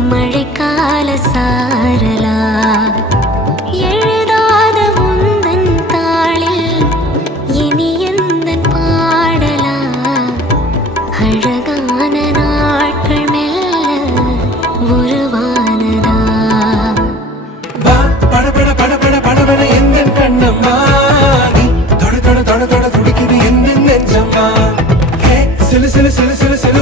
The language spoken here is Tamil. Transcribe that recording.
மழைக்கால சாரலா எழுதாத உந்தன் தாளில் இனி எந்தன் பாடலா அழகான நாட்கள் மெல்ல உருவானதா படபட படபட படபட எந்தன் கண்ணம்மா நீ தொட தொட தொட தொட துடிக்குது எந்தன் நெஞ்சம்மா சிலு சிலு சிலு சிலு சிலு